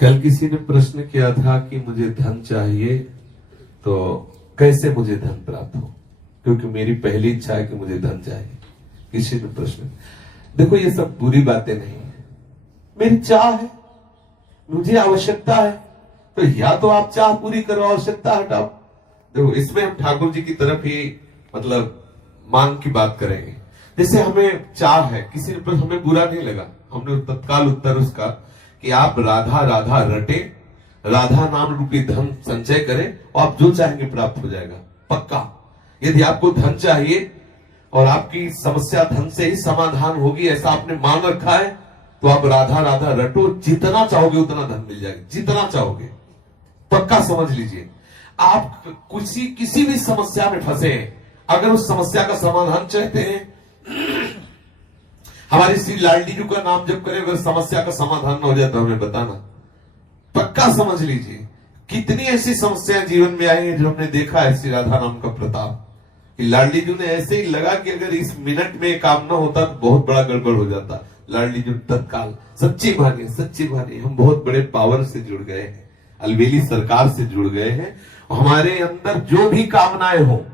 कल किसी ने प्रश्न किया था कि मुझे धन चाहिए तो कैसे मुझे धन प्राप्त हो, क्योंकि मेरी पहली इच्छा है कि मुझे धन चाहिए। किसी ने प्रश्न, देखो ये सब बुरी बातें नहीं है, मेरी चाह है, मुझे आवश्यकता है, तो या तो आप चाह पूरी करो, आवश्यकता हटाओ। देखो इसमें हम ठाकुर जी की तरफ ही मतलब मांग की बात करेंगे। जैसे हमें चाह है, किसी ने हमें बुरा नहीं लगा, हमने तत्काल उत्तर उसका कि आप राधा राधा रटे, राधा नाम रूपी धन संचय करें और आप जो चाहेंगे प्राप्त हो जाएगा पक्का। यदि आपको धन चाहिए और आपकी समस्या धन से ही समाधान होगी ऐसा आपने मान रखा है, तो आप राधा राधा रटो, जितना चाहोगे उतना धन मिल जाएगा, जितना चाहोगे पक्का समझ लीजिए। आप किसी भी समस्या में फंसे हैं, अगर उस समस्या का समाधान चाहते हैं, हमारी श्री लाडली जी का नाम जब करें, अगर समस्या का समाधान न हो जाए तो हमें बताना, पक्का समझ लीजिए। कितनी ऐसी समस्याएं जीवन में आई हैं जो हमने देखा है श्री राधा नाम का प्रताप, कि लाडली जी ने ऐसे ही लगा कि अगर इस मिनट में काम ना होता तो बहुत बड़ा गड़बड़ हो जाता। लाडली जी तत्काल, सच्ची मानिए हम बहुत बड़े पावर से जुड़ गए हैं, अलबेली सरकार से जुड़ गए हैं। हमारे अंदर जो भी कामनाएं हो,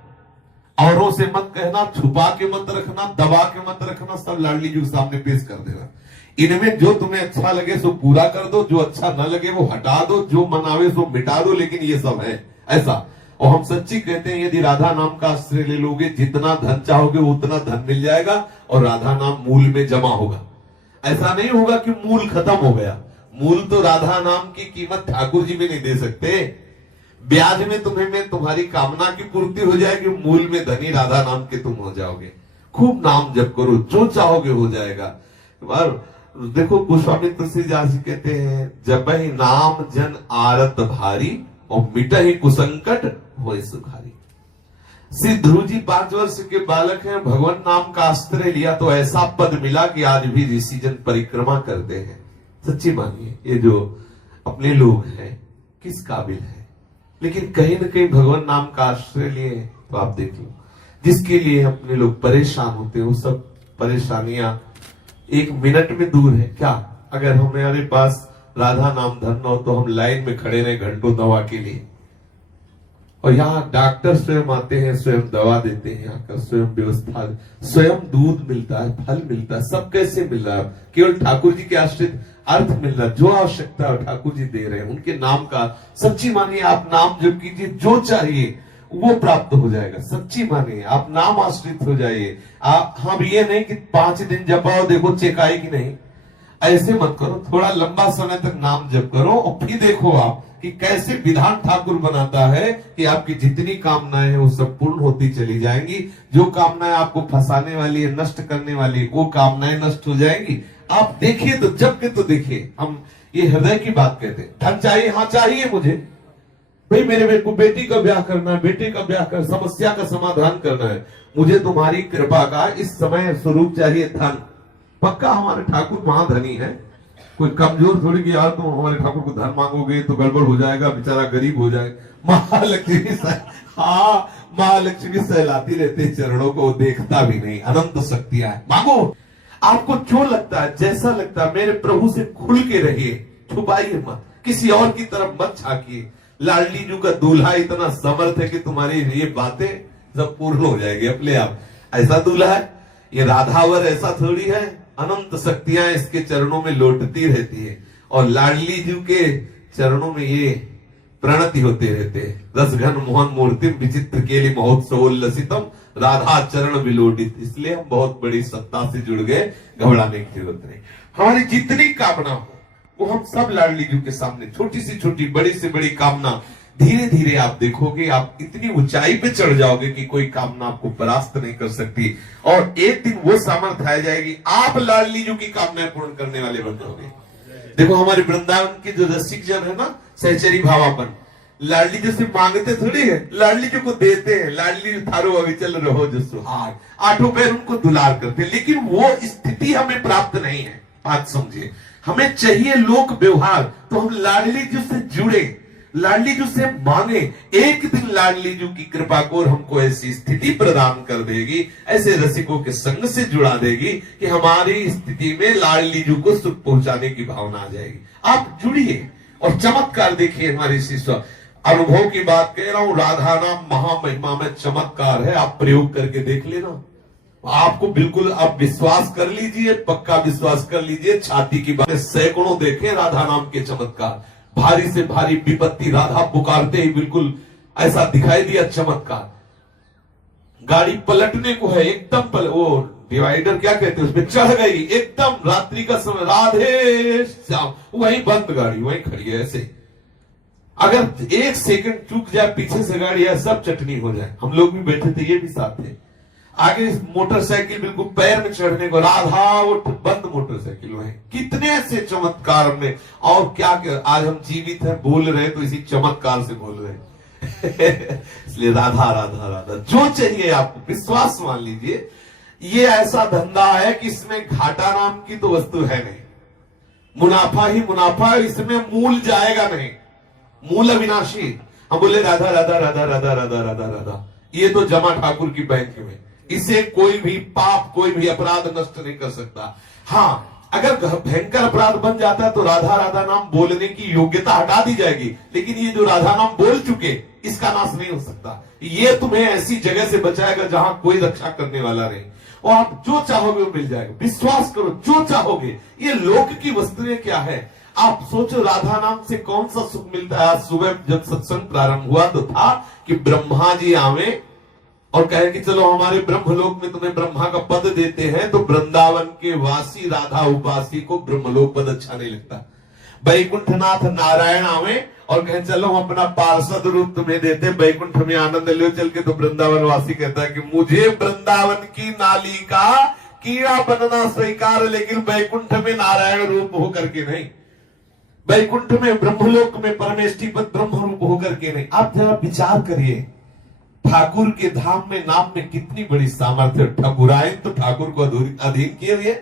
औरों से मत कहना, छुपा के मत रखना, दबा के मत रखना, सब लाडली जी के सामने पेश कर देना। इनमें जो तुम्हें अच्छा लगे सो पूरा कर दो, जो अच्छा न लगे वो हटा दो, जो मनावे सो मिटा दो, लेकिन ये सब है ऐसा। और हम सच्ची कहते हैं, यदि राधा नाम का आश्रय ले लोगे, जितना धन चाहोगे उतना धन मिल जाएगा और राधा नाम मूल में जमा होगा। ऐसा नहीं होगा कि मूल खत्म हो गया, मूल तो राधा नाम की कीमत ठाकुर जी भी नहीं दे सकते। ब्याज में तुम्हारी कामना की पूर्ति हो जाएगी, मूल में धनी राधा नाम के तुम हो जाओगे। खूब नाम जप करो, जो चाहोगे हो जाएगा। और देखो गोस्वामी तुलसीदास जी कहते हैं, जब ही नाम जन आरत भारी और मिट ही कुसंकट होए सुखारी। श्री ध्रुव जी 5 वर्ष के बालक हैं, भगवान नाम का आश्रय लिया तो ऐसा पद मिला कि आज भी ऋषि जन परिक्रमा करते हैं। सच्ची मानिए, ये जो अपने लोग हैं किस काबिल है, लेकिन कहीं ना कहीं भगवान नाम का आश्रय लिए तो आप देख लो, जिसके लिए अपने लोग परेशान होते हैं वो सब परेशानियां एक मिनट में दूर है। क्या अगर हमारे पास राधा नाम धन हो तो हम लाइन में खड़े रहे घंटों दवा के लिए, और यहाँ डॉक्टर स्वयं आते हैं, स्वयं दवा देते हैं, आकर स्वयं व्यवस्था, स्वयं दूध मिलता है, फल मिलता है, सब कैसे मिल रहा है? केवल ठाकुर जी के आश्रित अर्थ मिल रहा है। जो आवश्यकता है ठाकुर जी दे रहे हैं, उनके नाम का सच्ची मानिए, आप नाम जप कीजिए, जो चाहिए वो प्राप्त हो जाएगा। सच्ची मानिए, आप नाम आश्रित हो जाइए। आप हम ये नहीं कि 5 दिन जपाओ देखो चेक आए कि नहीं, ऐसे मत करो। थोड़ा लंबा समय तक नाम जप करो और फिर देखो आप कि कैसे विधान ठाकुर बनाता है कि आपकी जितनी कामनाएं हैं वो सब पूर्ण होती चली जाएंगी। जो कामनाएं आपको फंसाने वाली है, नष्ट करने वाली है, वो कामनाएं नष्ट हो जाएंगी। आप देखिए तो, जब के तो देखिए। हम ये हृदय की बात कहते हैं, धन चाहिए, हाँ चाहिए मुझे भाई, मेरे को बेटी का ब्याह करना है, बेटे का ब्याह कर, समस्या का समाधान करना है, मुझे तुम्हारी कृपा का इस समय स्वरूप चाहिए धन। पक्का हमारे ठाकुर महाधनी है, कोई कमजोर थोड़ी कि यार तुम हमारे ठाकुर को धन मांगोगे तो गड़बड़ हो जाएगा, बेचारा गरीब हो जाएगा। महालक्ष्मी हाँ, महालक्ष्मी सहलाती रहते चरणों को, देखता भी नहीं, अनंत शक्तियां है। मांगो, आपको जो लगता है, जैसा लगता है, मेरे प्रभु से खुल के रहिए, छुपाइए मत, किसी और की तरफ मत झांकिए। लाडली जी का दूल्हा इतना समर्थ है कि तुम्हारी ये बातें सब पूर्ण हो जाएगी अपने आप। ऐसा दूल्हा है, ये राधावर ऐसा थोड़ी है, अनंत शक्तियां इसके चरणों में लौटती रहती है, और लाडली जी के चरणों में ये प्रणति होते रहते हैं। रस घन मोहन मूर्ति विचित्र केली महोत्सवोल्लसितम राधा चरण विलोडित। इसलिए हम बहुत बड़ी सत्ता से जुड़ गए, घबराने की जरूरत नहीं। हमारी जितनी कामना हो वो हम सब लाडली जी के सामने, छोटी से छोटी, बड़ी से बड़ी कामना, धीरे धीरे आप देखोगे आप इतनी ऊंचाई पे चढ़ जाओगे कि कोई कामना आपको परास्त नहीं कर सकती। और एक दिन वो सामर्थ्य आ जाएगी, आप लाडली जी की कामनाएं पूर्ण करने वाले बन जाओगे। देखो हमारे वृंदावन के जो रसिक जन है ना, सहचरी भावापन, लाडली जी से मांगते थोड़ी है, लाडली जी को देते हैं। लाडली जी थारो अविचल रहो जो सुहाग, आठों पैर उनको दुलार करते, लेकिन वो स्थिति हमें प्राप्त नहीं है। बात समझिए, हमें चाहिए लोक व्यवहार, तो हम लाडली जी से जुड़े, लाडली जी से मांगे। एक दिन लाडली जी की कृपा को हमको ऐसी स्थिति प्रदान कर देगी, ऐसे रसिकों के संग से जुड़ा देगी कि हमारी स्थिति में लाडली जी को सुख पहुंचाने की भावना आ जाएगी। आप जुड़िए, और चमत्कार देखिए हमारे शिष्य, अनुभव की बात कह रहा हूं, राधा नाम महामहिमा में चमत्कार है, आप प्रयोग करके देख लेना, आपको बिल्कुल आप विश्वास कर लीजिए, पक्का विश्वास कर लीजिए, छाती की बात, सैकड़ों देखे राधा नाम के चमत्कार, भारी से भारी विपत्ति राधा पुकारते ही बिल्कुल ऐसा दिखाई दिया चमत्कार, गाड़ी पलटने को है एकदम वो डिवाइडर क्या कहते हैं उसमें चढ़ गई, एकदम रात्रि का समय, राधे श्याम, वहीं बंद गाड़ी वहीं खड़ी है ऐसे, अगर एक सेकंड चूक जाए पीछे से गाड़ी है सब चटनी हो जाए, हम लोग भी बैठे थे, ये भी साथ थे, आगे मोटरसाइकिल बिल्कुल पैर में चढ़ने को, राधा वो बंद मोटरसाइकिल है, कितने ऐसे चमत्कार में, और क्या आज हम जीवित हैं बोल रहे तो इसी चमत्कार से बोल रहे हैं इसलिए राधा राधा राधा, जो चाहिए आपको विश्वास मान लीजिए, ये ऐसा धंधा है कि इसमें घाटा नाम की तो वस्तु है नहीं, मुनाफा ही मुनाफा, इसमें मूल जाएगा नहीं, मूल अविनाशी। हम बोले राधा राधा राधा राधा राधा राधा राधा, ये तो जमा ठाकुर की बैंक में, इसे कोई भी पाप कोई भी अपराध नष्ट नहीं कर सकता। हाँ, अगर भयंकर अपराध बन जाता है तो राधा राधा नाम बोलने की योग्यता हटा दी जाएगी, लेकिन ये जो राधा नाम बोल चुके इसका नाश नहीं हो सकता, ये तुम्हें ऐसी जगह से बचाएगा जहां कोई रक्षा करने वाला नहीं, और आप जो चाहोगे वो मिल जाएगा, विश्वास करो, जो चाहोगे। ये लोक की वस्तुएं क्या है, आप सोचो राधा नाम से कौन सा सुख मिलता है। आज सुबह जब सत्संग प्रारंभ हुआ तो था कि ब्रह्मा जी आवे और कहे कि चलो हमारे ब्रह्मलोक में तुम्हें ब्रह्मा का पद देते हैं, तो वृंदावन के वासी राधा उपासी को ब्रह्मलोक पद अच्छा नहीं लगता। बैकुंठनाथ नारायण आवे और कहे चलो हम अपना पार्षद रूप तुम्हें देते, बैकुंठ में आनंद ले चल के, तो वृंदावन वासी कहता है कि मुझे वृंदावन की नाली का कीड़ा बनना स्वीकार, लेकिन बैकुंठ में नारायण रूप होकर के नहीं, बैकुंठ में ब्रह्मलोक में परमेष्ठी पद ब्रह्म रूप होकर के नहीं। आप जरा विचार करिए, ठाकुर के धाम में नाम में कितनी बड़ी सामर्थ्य, ठाकुरायन तो ठाकुर को अधीन किए हुए,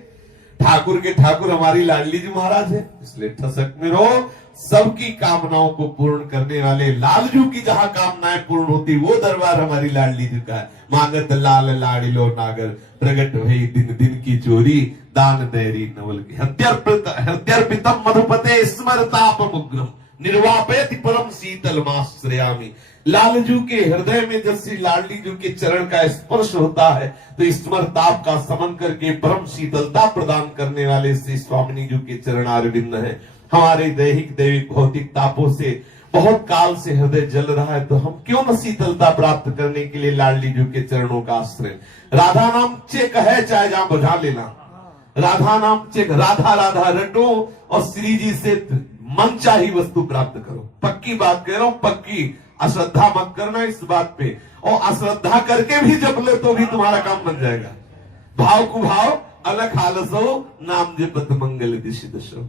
ठाकुर के ठाकुर हमारी लाडली जी महाराज है, इसलिए ठसक में रहो, सबकी कामनाओं को पूर्ण करने वाले लालजू की जहां कामनाएं पूर्ण होती वो दरबार हमारी लाडली जी का है। मांगत लाल लाडिलो नागर, प्रगट भई दिन दिन की चोरी, दान दैरी नवल की हृदयर्पितम मधुपते स्मरतापमुग्रम, निर्वापेति परम शीतल माश्रयामि। लालजू के हृदय में जब श्री लाडली जू के चरण का स्पर्श होता है तो स्मरताप का समन करके परम शीतलता प्रदान करने वाले श्री स्वामिनी जू के चरण अरविंद है। हमारे दैहिक दैविक भौतिक तापों से बहुत काल से हृदय जल रहा है, तो हम क्यों न शीतलता प्राप्त करने के लिए लाडली जू के चरणों का आश्रय। राधा नाम चेक है, चाहे जहां बुझा लेना, राधा नाम चेक, राधा राधा रटो और श्री जी से मन चाही वस्तु प्राप्त करो। पक्की बात कह रहा हूं, पक्की, अश्रद्धा मत करना इस बात पे, और अश्रद्धा करके भी जप ले तो भी तुम्हारा काम बन जाएगा। भाव कुभाव अलग हालसो, नाम जपत मंगल दिशि दशो।